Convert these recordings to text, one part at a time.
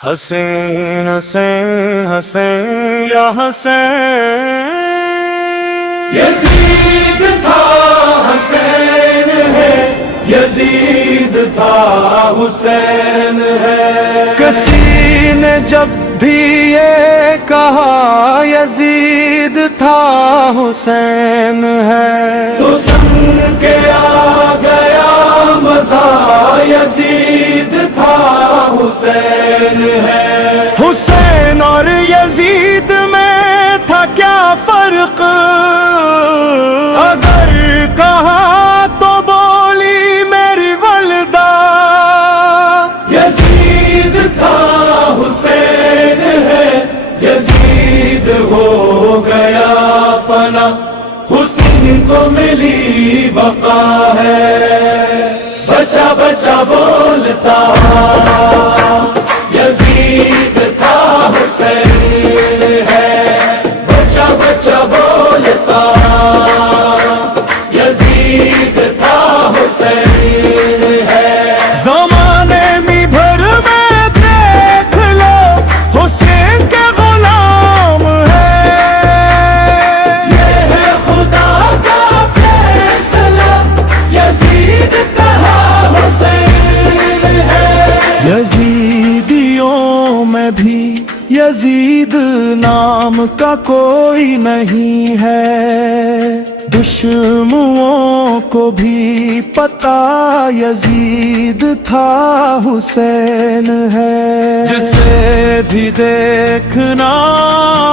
حسین حسین حسین یا حسین، یزید تھا حسین ہے، یزید تھا حسین ہے۔ کسی نے جب بھی یہ کہا یزید تھا حسین ہے، تو سن کے آ گیا مزہ، یزید تھا حسین ہے۔ حسین اور یزید میں تھا کیا فرق، اگر کہا تو بولی میری والدہ، یزید تھا حسین ہے، یزید ہو گیا فنا، حسین کو ملی بقا ہے۔ بچہ بچہ بولتا یزید تھا حسین ہے، بچہ بچہ بولتا یزید تھا حسین ہے۔ زمانے میں بھر میں دیکھ لو حسین کے غلام ہے، یہ ہے خدا کا فیصلہ، یزید کہا حسین ہے۔ یزیدیوں میں بھی یزید نام کا کوئی نہیں ہے، دشمنوں کو بھی پتا یزید تھا حسین ہے۔ جسے بھی دیکھنا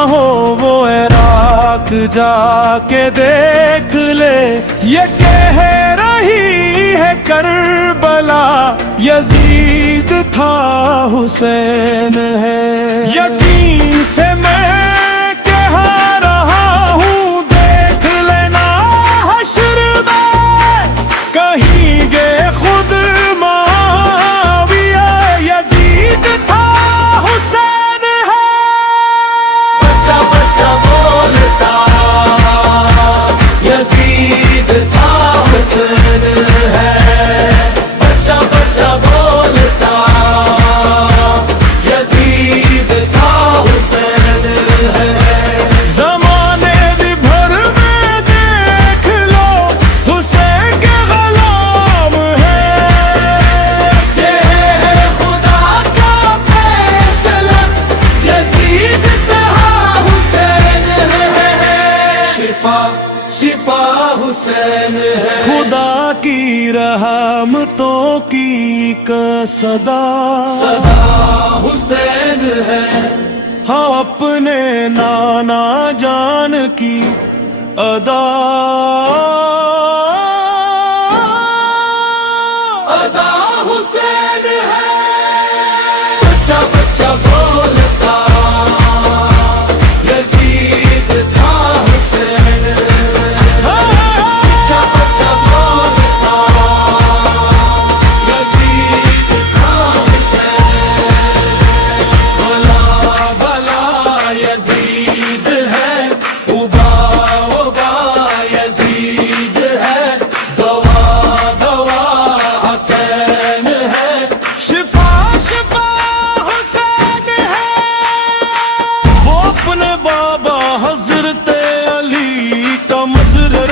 ہو وہ عراق جا کے دیکھ لے، یہ کہہ رہی ہے کربلا یزید تھا حسین ہے۔ یقین سے میں کہہ رہا ہوں دیکھ لینا حشر میں، کہیں گے خود معاویہ یزید تھا حسین ہے۔ بچہ بچہ بولتا یزید تھا حسین ہے، بچہ بچہ بولتا یزید تھا حسین ہے۔ زمانے بھی بھر میں دیکھ لو حسین کے غلام ہے، یہ ہے خدا کا فیصلہ، یزید کہا حسین ہے۔ شفا شفا حسین ہے۔ خدا کی رحمتوں کی ایک صدا حسین ہے۔ ہاں اپنے نانا جان کی ادا، ادا حسین ہے۔ بچہ بچہ بولتا یزید تھا حسین ہے، بچہ بچہ بولتا یزید تھا حسین ہے۔ بلا بلا یزید ہے، ابا ابا یزید ہے، دوا دوا حسین ہے۔ شفا شفا حسین ہے۔ وہ اپنے بابا حضرت علی کا مظہر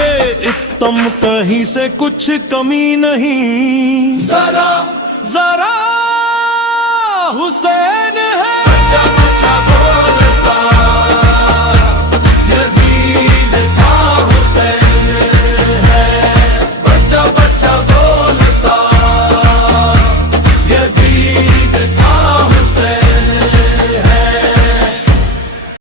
اتم، کہیں سے کچھ کمی نہیں، ذرا ذرا حسین